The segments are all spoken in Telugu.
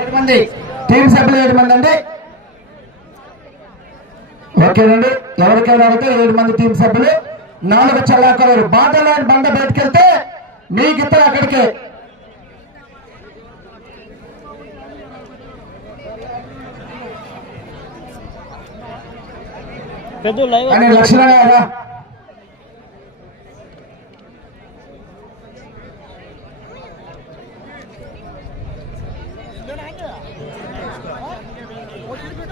ఏడు మంది. టీం సభ్యులు ఏడు మంది అండి. ఓకేనండి. ఎవరికైనా అడిగితే ఏడు మంది టీం సభ్యులు. నాలుగు చల్లాకలరు బాధలో బండ బయటకెళ్తే మీకు ఇద్దరు అక్కడికే. పెద్ద లైవ్ లక్షణంగా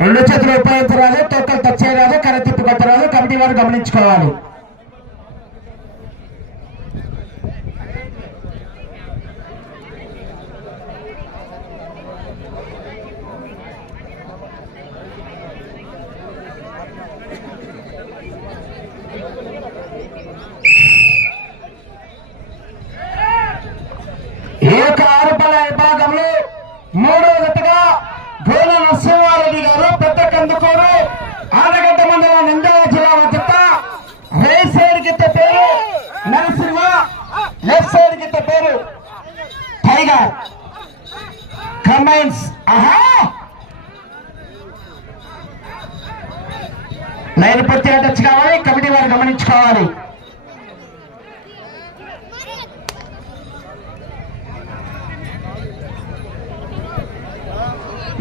రెండు చేతులు ఉపయోగించరాదు తొక్కలు టచ్ చేయరాదు కరెక్ట్ తిప్పి కొట్టరాదు కమిటీ వారు గమనించుకోవాలి. కమెంట్స్ ఆహా లైన్ పూర్తి టచ్ కావాలి కమిటీ వారు గమనించుకోవాలి.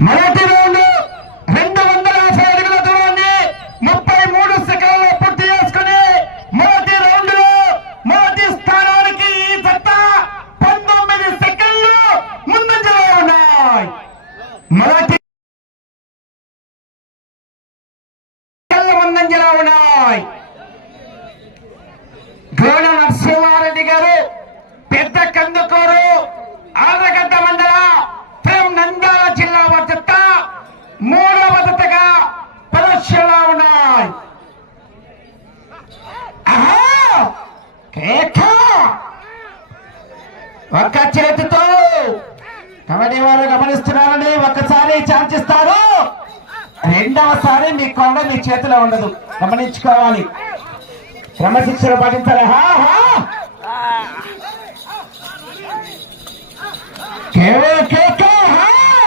మొదటి రౌండ్ రెండు వందల యాభై అడుగుల దూరాన్ని ముప్పై మూడు సెకండ్లు పూర్తి చేసుకుని మొదటి రౌండ్లో మొదటి స్థానానికి ఈ జత పంతొమ్మిది సెకండ్లు ముందంజలో ఉన్నాయి మొదటి సెకండ్లు ముందంజలో ఉన్నాయి గోడ నరసింహారెడ్డి గారు పెద్ద కందుకూరు ఆలగడ్డ మండల ఫ్రం నంద్యాల జిల్లా వద్ద మూడవ జతగా ప్రదర్శనలో ఉన్నాయి ఆహా! కేక! ఒక్క చేతితో కబడ్డీ వారు గమనిస్తున్నారని ఒక్కసారి ఛాన్స్ ఇస్తారు. రెండవసారి మీ కొండ మీ చేతిలో ఉండదు. గమనించుకోవాలి. క్రమశిక్షణ పాటించాలి. హా హా! కేవే హా ఆహాహాహా.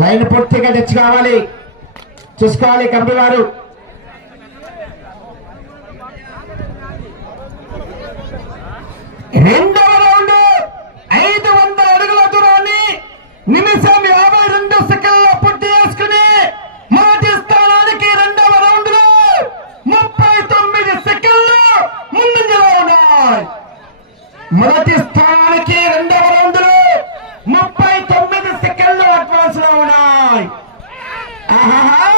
లైన్ పూర్తిగా తెచ్చి కావాలి చూసుకోవాలి కంపెనీ వారు రెండవ రౌండ్ ఐదు వందల అడుగుల దూరాన్ని నిమిషం యాభై రెండు సెకండ్ల పూర్తి చేసుకుని మొదటి స్థానానికి రెండవ రౌండ్లో ముప్పై తొమ్మిది సెకండ్లు ముందంజలో ఉన్నాయి. మొదటి స్థానానికి రెండవ రౌండ్లో ముప్పై తొమ్మిది సెకండ్లు అడ్వాన్స్లో ఉన్నాయి ఆహాహా.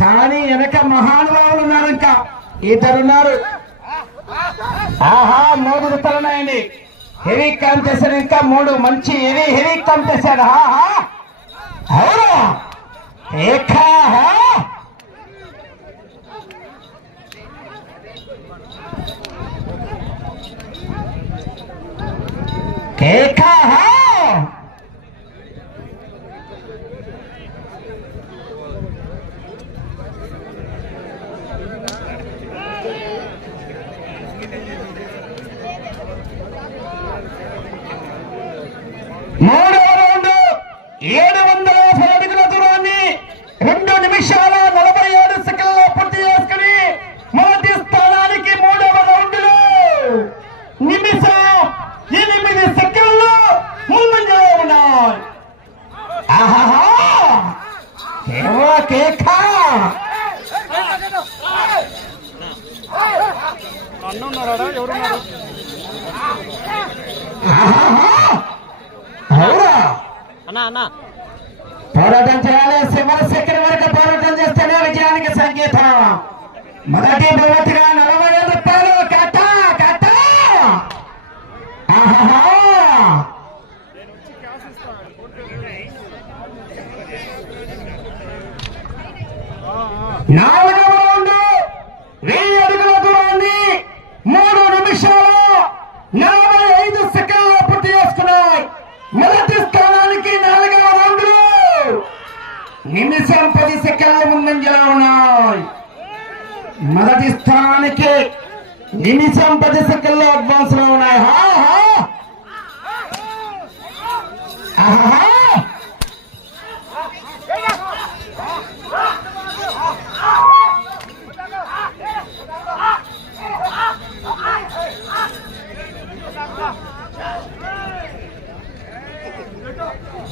కానీ వెనక మహానుభావులు ఉన్నారు ఇంకా ఇద్దరున్నారు. ఆహా మూడు జతలున్నాయండి హెవీ కాంపిటీషన్ ఇంకా మూడు మంచి హెవీ హెవీ కాంపిటీషన్. ఆహా. అవునా? ఏకా హా? కేకా హా? మూడవ రౌండ్ ఏడు వందల యాభై అడుగుల దూరాన్ని రెండు నిమిషాల నలభై ఏడు సెకండ్ల పూర్తి చేసుకుని మొదటి స్థానానికి మూడవ రౌండ్లో నిమిషం ఎనిమిది సెకండ్లు ముందంజలో ఉన్నాయి ఆహాహా కేవా కేకా అన్న ఉన్నారా? ఎవరున్నారు అన్న అన్న. పోరాటం చేయాలి. చివరి సెకండ్ వరకు పోరాటం చేస్తేనే విజయానికి సంకేతం. మొదటి బహుమతిగా నలభై వేల రూపాయలు. కట్ట కట్ట ఆహాహా. మొదటి స్థానానికి నాలుగవ రౌండ్లు నిమిషం పది సెకండ్ల ముందంజలా ఉన్నాయి. మొదటి స్థానానికి నిమిషం పది సెకండ్ల అడ్వాన్స్లో ఉన్నాయి. హా హా.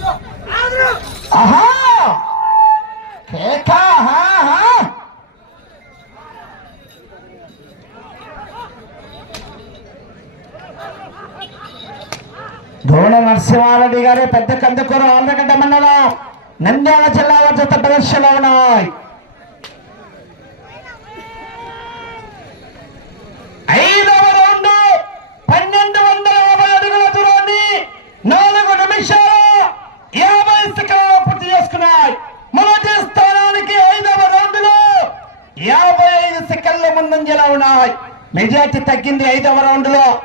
ఆహా. ఆహా కేక ఆహా, ఆహా. నరసింహారెడ్డి గారి పెద్ద కందుకూరు ఆంధ్రగడ్డ మండలం నంద్యాల జిల్లా జత ప్రదర్శనలో ఉన్నాయి ఐదవ రౌండ్ పన్నెండు వందల యాభై అడుగుల దూరాన్ని నాలుగు నిమిషాలు యాభై సెకండ్లు పూర్తి చేసుకున్నాయి మొదటి స్థానానికి ఐదవ రౌండ్లో యాభై ఐదు సెకండ్ల ఉన్నాయి. మెజార్టీ తగ్గింది ఐదవ రౌండ్లో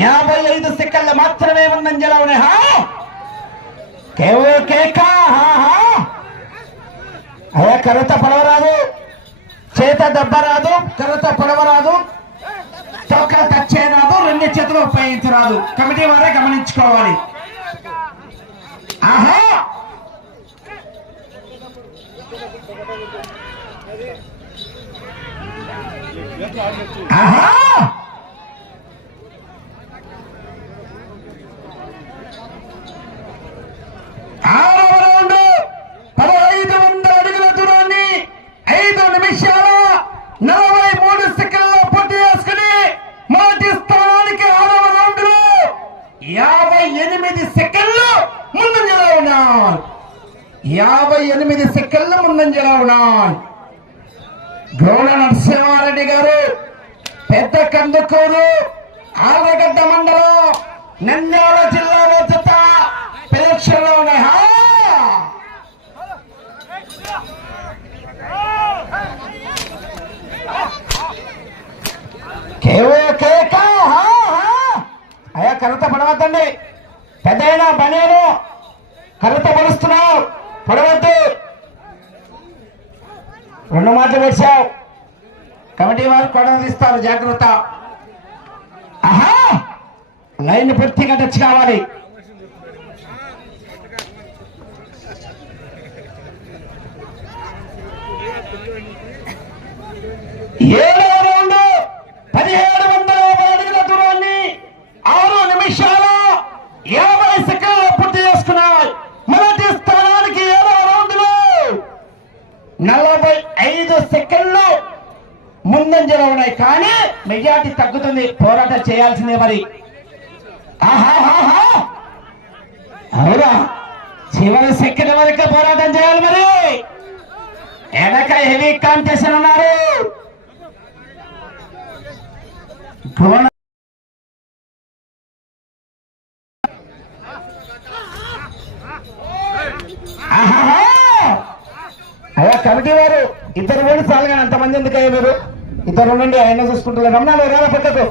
యాభై ఐదు సెకండ్లు మాత్రమే ఉందని ఉన్నాయి. హా? అయ్యా కరత పడవరాదు. చేత దెబ్బ రాదు. కరత పడవరాదు. తొక్క టచ్ చేయరాదు. రెండు చేతులు ఉపయోగించరాదు. కమిటీ వారే గమనించుకోవాలి. ఆహా! ఆహా ఆరవ రౌండ్ పదహైదు వందల అడుగుల దూరాన్ని ఐదు నిమిషాల నలభై మూడు సెకండ్ల పూర్తి చేసుకుని మొదటి స్థానానికి ఆరవ రౌండ్లో యాభై ఎనిమిది సెకండ్లు ముందంజలో ఉన్నారు యాభై ఎనిమిది సెకండ్ల ముందంజలో ఉన్నారు గౌడ నరసింహారెడ్డి గారు పెద్ద కందుకూరు ఆలగడ్డ మండలం నంద్యాల జిల్లాలో జత పరీక్షలో ఉన్నాయి. అయ్యా కర్రత పడవద్దండి. పెద్ద బనేను కర్రత పడుస్తున్నావు. పడవద్దు. రెండు మాటలు పెట్టావు కమిటీ వారు కొడవ తీస్తారు. జాగ్రత్త. ఆహా! లైన్ పూర్తిగా టచ్ కావాలి ఏడవ రౌండ్ పదిహేడు వందల యాభై అడుగుల దూరాన్ని ఆరు నిమిషాల యాభై సెకండ్లు పూర్తి చేసుకున్నాయి మొదటి స్థానానికి ఏడవ రౌండ్లో నలభై ఐదు సెకండ్లు ముందంజలో ఉన్నాయి కానీ మెజార్టీ తగ్గుతుంది పోరాటం చేయాల్సిందే మరి ఆహాహాహా. అవునా చివరి సెకండ్ వరకు పోరాటం చేయాలి మరి వెనక హెవీ కాంపిటీషన్ ఉన్నారు. గోడ అయ్యా కమిటీ వారు ఇద్దరు ఓడి చాలు కానీ అంతమంది ఎందుకు మీరు? ఇద్దరు ఉండండి ఆయన చూసుకుంటున్నారు రమణాలు రాల పక్కకు.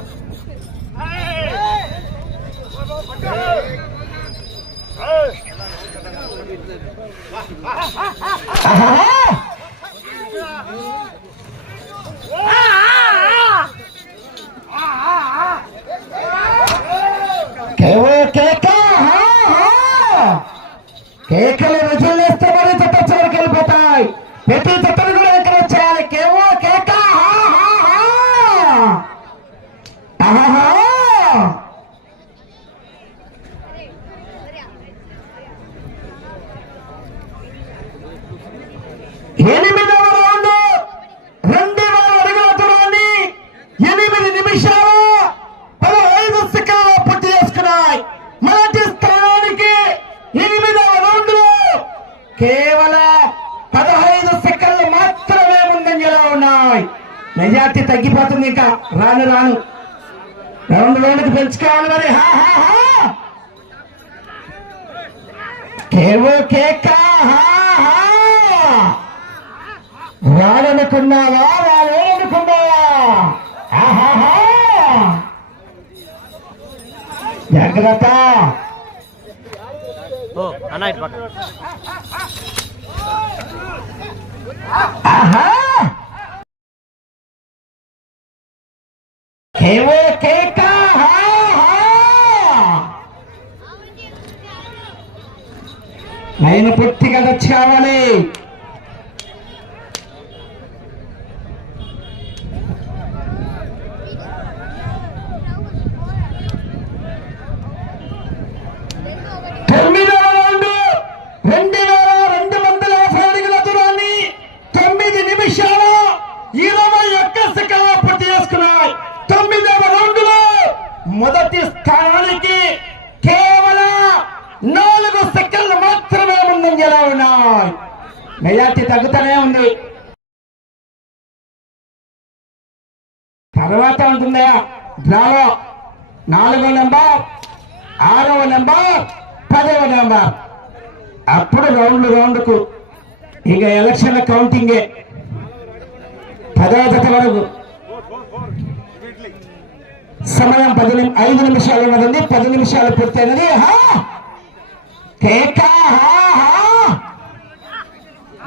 ఆహా కేవో కేక హా, హా. కేకలు రుజువు చేస్తే మరి జత చివరికి వెళ్ళిపోతాయి ప్రతి జతను కూడా ఎక్కడ చేయాలి కేవో కేక హా, హా, హా. ఆహాహా. ఎనిమిదవ రౌండ్ రెండు వేల అడుగుల దూరాన్ని ఎనిమిది నిమిషాలు పదహైదు సెకండ్లు పూర్తి చేసుకున్నాయి మొదటి స్థానానికి ఎనిమిదవ రౌండ్లో కేవలం పదహైదు సెకండ్లు మాత్రమే ముందంజలో ఉన్నాయి. మెజార్టీ తగ్గిపోతుంది ఇంకా. రాను రాను. రౌండ్ రౌండ్కి పెంచుకోవాలి మరి. హా హా కేవో కేక హా హా. జాగ్రత్త. ఓ అన్న ఇటు పక్క. నేను పూర్తిగా తెచ్చి కావాలి. నాలుగో నెంబర్ ఆరవ నెంబర్ పదవ నెంబర్. అప్పుడు రౌండ్ రౌండ్కు. ఇక ఎలక్షన్ల కౌంటింగే. పదవ దశ వరకు. సమయం పది ఐదు నిమిషాలు ఉన్నది పది నిమిషాలు పూర్తయినది. హా! కేక హా, హా!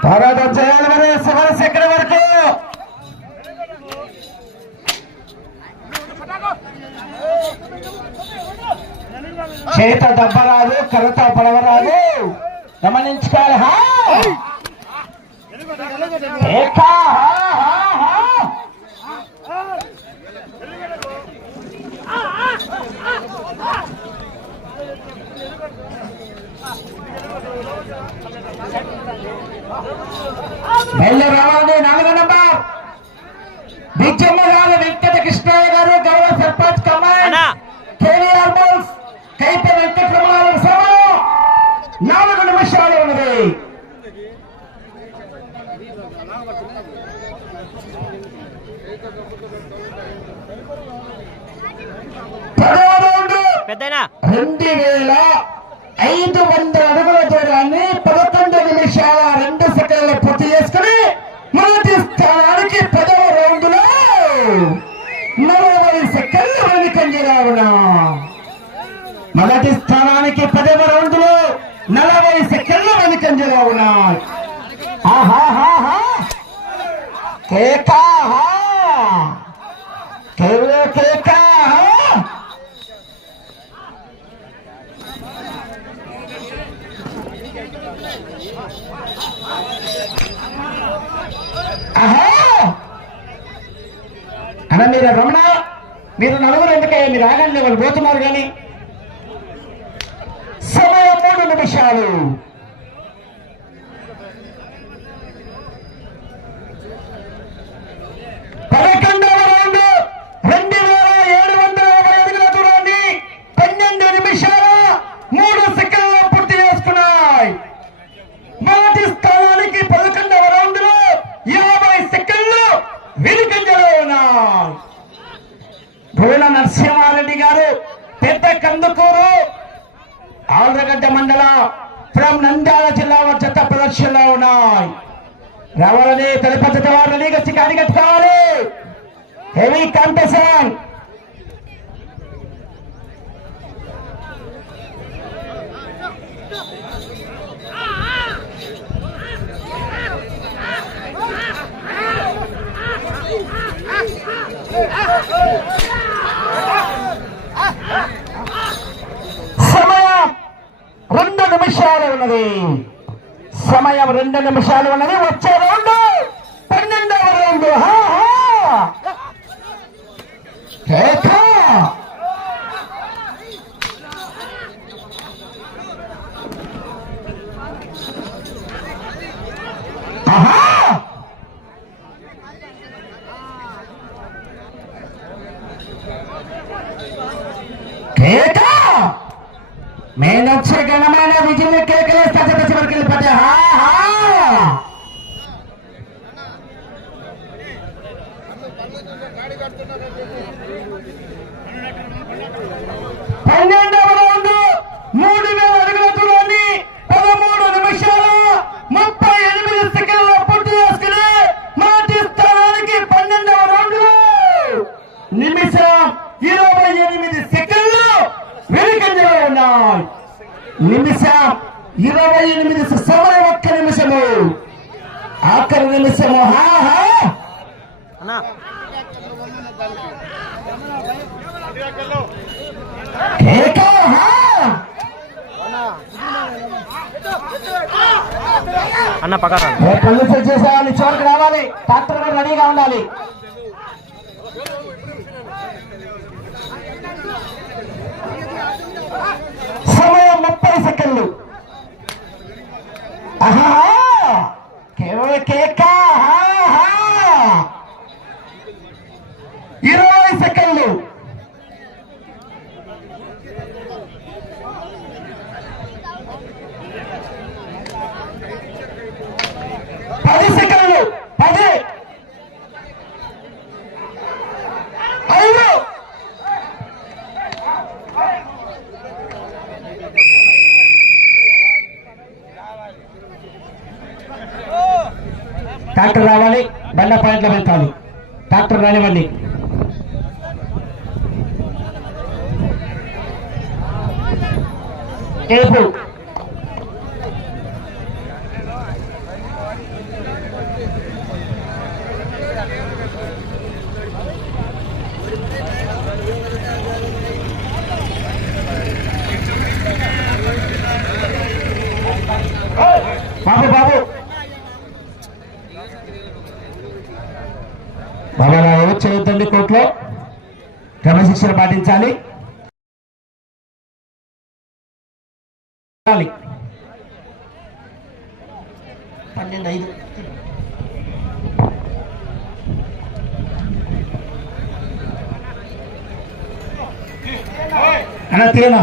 పోరాటం చేయాలి మరి. చివరి సెకండ్ వరకు చేత దెబ్బరాదు రాదు పడవరాదు. పడవ రాదు గమనించుకోవాలి హా! వెళ్ళి రావాలి నాలుగో నంబర్ బిచ్చమ్మ గారు వెంకట కృష్ణయ్య గారు గౌరవ సర్పంచ్ కమాండ్ అన్నా. కేవీఆర్ బోల్స్ కైత వెంకటరమణాల సమయం నాలుగు నిమిషాలు ఉన్నది పదవ పెద్దనా రెండు వేల ఐదు వందల అడుగుల దూరాన్ని పదకొండు నిమిషాల రెండు సెకండ్లు పూర్తి చేసుకుని మొదటి స్థానానికి పదవ రౌండ్లో నలభై సెకండ్లు వెనుకంజలా ఉన్నాం. మొదటి స్థానానికి పదవ రౌండ్లో నలభై సెకండ్లు వెనుకంజలా ఉన్నాయి ఆహాహాహా కేకాహా కేవల కేకా ఆహా! అన్న మీరు రమణ మీరు నలుగురు ఎందుకే మీరు ఆగండి వాళ్ళు పోతున్నారు కానీ? సమయం మూడు నిమిషాలు. పదకొండు రౌండ్ రెండు వేల ఏడు వందల యాభై అడుగుల దూరాన్ని పన్నెండు నిమిషాల మూడు సెకండ్లు పూర్తి చేసుకున్నాయి మొదటి స్థానానికి పదకొండవ రౌండ్లో యాభై సెకండ్లు వెనుకంజలో ఉన్నాయి భువన నరసింహారెడ్డి గారు పెద్ద కందుకూరు ఆంధ్రగడ్డ మండల ఫ్రమ్ నంద్యాల జిల్లా జత ప్రదర్శనలో ఉన్నాయి. రావాలని తలపద్ధతి వారిని గచ్చి కాడి కట్టుకోవాలి హెవీ కాంపిటీషన్ సమయం రెండు నిమిషాలు ఉన్నది సమయం రెండు నిమిషాలు ఉన్నది వచ్చే రౌండ్ పన్నెండవ రౌండ్ హా, హా. కేక. ఆహా. కేక మేనొచ్చే ఘనమైన విజయం కేకలేస్తా చెత్త చివరికి వెళ్ళిపోతే హా, హా. పన్నెండవ రౌండ్ మూడు వేల అడుగుల దూరాన్ని పదమూడు నిమిషాల ముప్పై ఎనిమిది సెకండ్ల పూర్తి చేసుకుని మొదటి స్థానానికి పన్నెండవ రౌండ్ నిమిషం ఇరవై ఎనిమిది సెకండ్లు వెనుకంజలో ఉన్నాయి నిమిషం ఇరవై ఎనిమిది సమయం ఒక్క నిమిషము ఆఖరి నిమిషము. అన్నా. పక్కన ఏ పళ్ళు సెట్ చేసే వాళ్ళు చివరికి రావాలి. డాక్టర్ కూడా రెడీగా ఉండాలి. సమయం ముప్పై సెకండ్లు. ఆహా! కేవలం కేక? ఇరవై సెకండ్లు పది సెకండ్లు పది ఐదు డాక్టర్ రావాలి బండ పాయింట్లో వెళ్తాను ట్రాక్టర్ రానివ్వండి. టేపు. క్రమశిక్షణ పాటించాలి. పన్నెండు ఐదు. అన్న తీయనా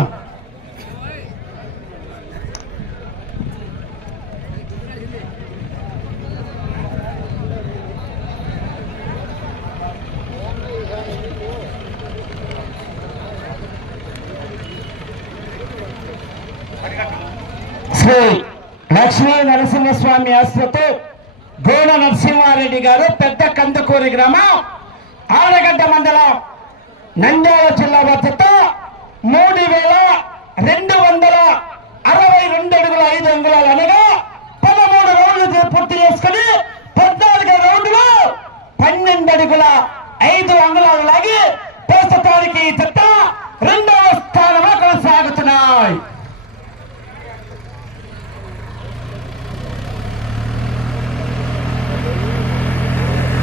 నరసింహస్వామి ఆశ్రతో గోడ నరసింహారెడ్డి గారు పెద్ద కందుకూరి గ్రామం ఆలగడ్డ మండలం నంద్యాల జిల్లా వద్దత మూడు వేల రెండు వందల అరవై రెండు అడుగుల ఐదు అంగుళాలు అనగా పదమూడు రౌండ్లు పూర్తి చేసుకుని పద్నాలుగు రౌండ్లు పన్నెండు అడుగుల ఐదు అంగుళాలు లాగి ప్రస్తుతానికి ఈ జత రెండవ స్థానంలో కొనసాగుతున్నాయి.